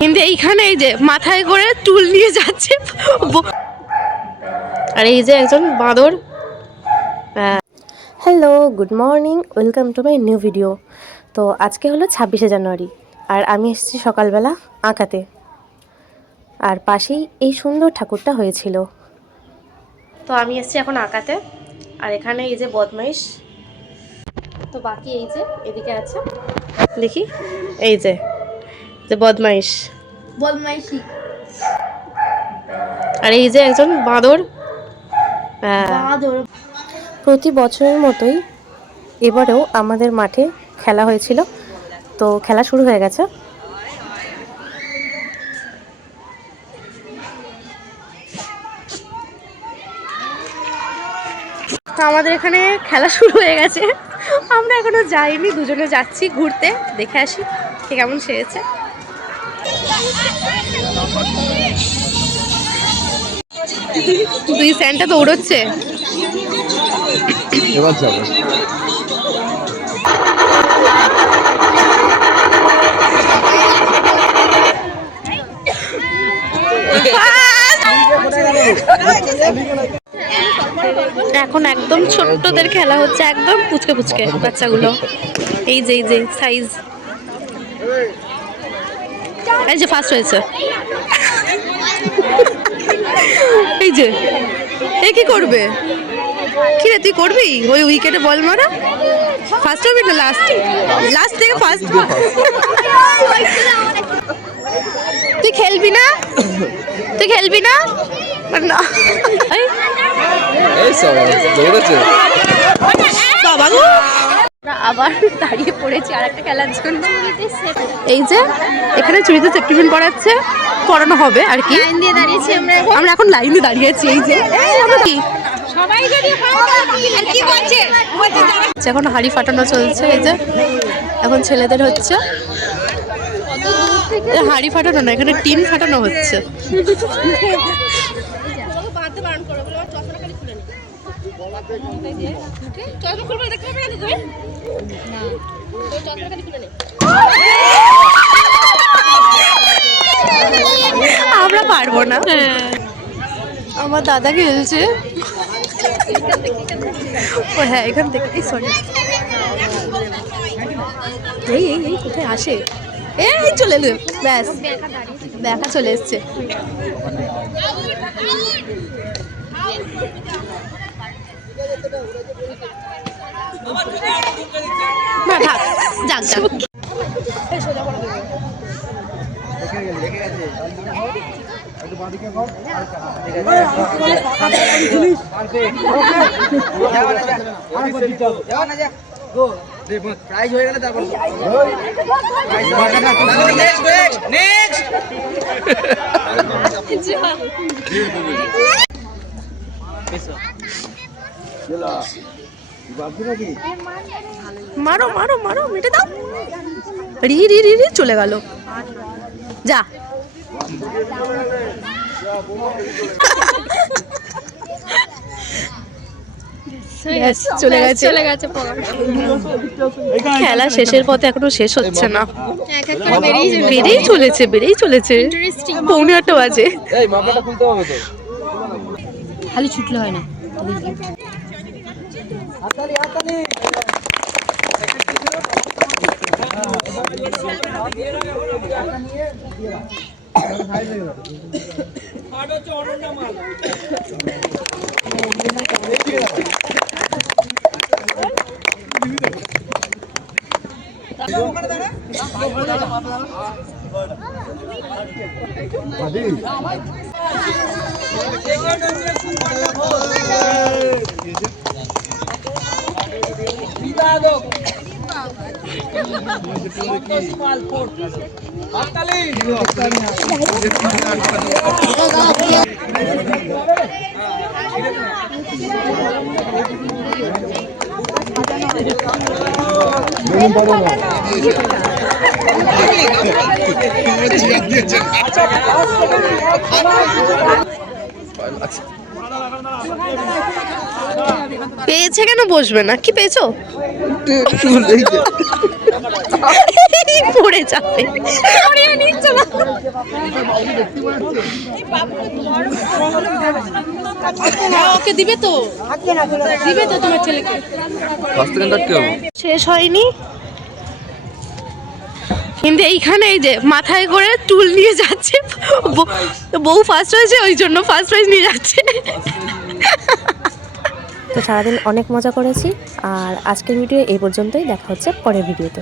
কিন্তু এইখানে এই যে মাথায় করে টুল নিয়ে যাচ্ছে, আর এই যে একজন বাঁদর। Hello, good morning, welcome to my new video. তো আজকে হলো 26শে জানুয়ারি, আর আমি এসেছি সকালবেলা আঁকাতে, আর পাশেই এই সুন্দর ঠাকুরটা হয়েছিল। তো আমি এসেছি এখন আঁকাতে, আর এখানে এই যে বদমাইশ, তো বাকি এই যে এদিকে আছে, দেখি এই যে বদমাইশ বদমাইশি, আর এই যে একজন বাঁদর। প্রতি বছরের মতোই এবারেও আমাদের মাঠে খেলা হয়েছিল, তো খেলা শুরু হয়ে গেছে। তো আমাদের এখানে খেলা শুরু হয়ে গেছে, আমরা এখনো যাইনি, দুজনে যাচ্ছি ঘুরতে, দেখে আসি কে কেমন সেরেছে। দুই স্যান্টা দৌড়চ্ছে। এবার যাবে। এখন একদম ছোট্টদের খেলা হচ্ছে, একদম পুচকে পুচকে বাচ্চাগুলো। এই যে সাইজ, এই যে ফার্স্ট হয়েছে, এই যে এ কি করবে, কি রে তুই করবি ওই উইকেটে বল মারা? ফার্স্ট হবি না লাস্ট থেকে ফার্স্ট? তুই খেলবি না না, বাবা গো, আবার দাঁড়িয়ে পড়েছি আর একটা খেলার জন্য। এই যে এখানে চুড়িতে সেফটিপিন পড়ানো হবে আর কি, আমরা এখন লাইন দিয়ে দাঁড়িয়েছি। এই যে এখন হাড়ি ফাটানো চলছে, এই যে এখন ছেলেদের হচ্ছে হাড়ি ফাটানো না, এখানে টিন ফাটানো হচ্ছে। আমরা পারবো না, আমার দাদা খেলছে। ও হ্যাঁ, এখান থেকে সরি, এই কোথায় আসে, এই চলে এলো, ব্যাস দেখা চলে এসছে। না থাক, যাক প্রাইজ হয়ে গেলে তারপর মারো মারো মারো, মিটে দাও। রি রি রি রি চলে গেল, যা। চলে গেছে। খেলা শেষের পথে এখনো শেষ হচ্ছে না, বেড়েই চলেছে। 9:45 বাজে, খালি ছুটলে হয় না। পেয়েছে কেন বসবে না? কি পেয়েছো? পড়ে যাবে। ওকে দিবে তো তোমার ছেলেকে। শেষ হয়নি কিন্তু এইখানে এই যে মাথায় করে টুল নিয়ে যাচ্ছে, বউ ফার্স্ট হয়েছে ওই জন্য ফার্স্ট প্রাইজ নিয়ে যাচ্ছে। তো সারাদিন অনেক মজা করেছি, আর আজকের ভিডিও এই পর্যন্তই। দেখা হচ্ছে পরের ভিডিওতে।